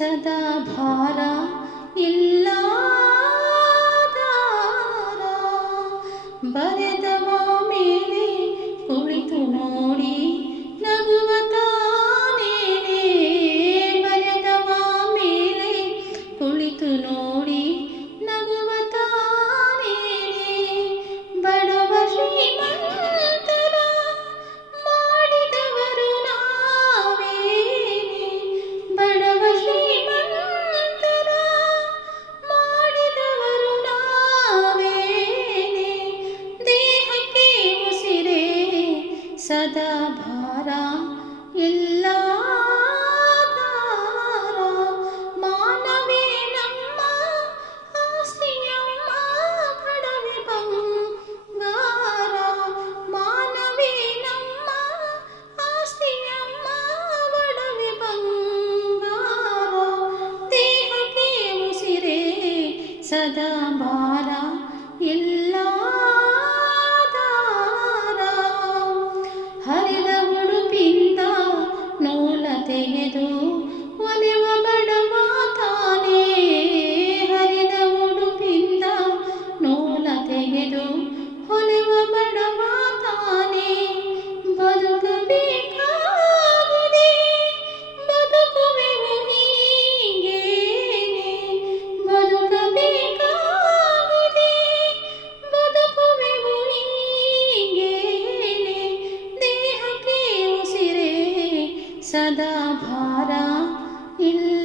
ಸದಾ ಭಾರ ಇಲ್ಲದಾರ ಬರೆದವ ಮೇಲೆ ಕುಳಿತು ನೋಡಿ ನಗುವ ತಾನೇನೆ ಬರೆದವ ಮೇಲೆ ಕುಳಿತು ನೋಡಿ ನಗುವ ತಾನೇನೆ ಬಡವ ಶ್ರೀಮಂತರ ಮಾಡಿದವರು ನಾವೇನೆ ಬಡವ ಶ್ರೀಮಂತರ ಮಾಡಿದವರು ನಾವೇನೆ ದೇಹಕ್ಕೆ ಉಸಿರೇ ಸದಾ ಭಾರ ಇಲ್ಲದಾರ ಮಾನವೇ ನಮ್ಮ ಆಸ್ತಿಯಮ್ಮ ಕಡವೆ ಬಂಗಾರ ಮಾನವೇ ನಮ್ಮ ಆಸ್ತಿಯಮ್ಮ ಒಡವೆ ಬಂಗಾರ ದೇಹಕ್ಕೆ ಉಸಿರೇ ಸದಾ ಭಾರ ಇಲ್ಲದಾರ ಹರಿದ ಉಡುಪಿಂದ ನೂಲ ತೆಗೆದು ಒಲೆವ ಬಡವ ತಾನೇ ಹರಿದ ಉಡುಪಿಂದ ನೂಲ ತೆಗೆದು ಹೊಲೆವ ಬಡವ ತಾನೇ ಬದುಕಬೇಕಾಗಿದೆ ಬದುಕುವೆವು ಹೀಗೇನೆ ಬದುಕಬೇಕಾಗಿದೆ ಬದುಕುವೆವು ಹೀಗೇನೆ ದೇಹಕ್ಕೆ ಉಸಿರೇ ಸದಾ ಭಾರ ಇಲ್ಲ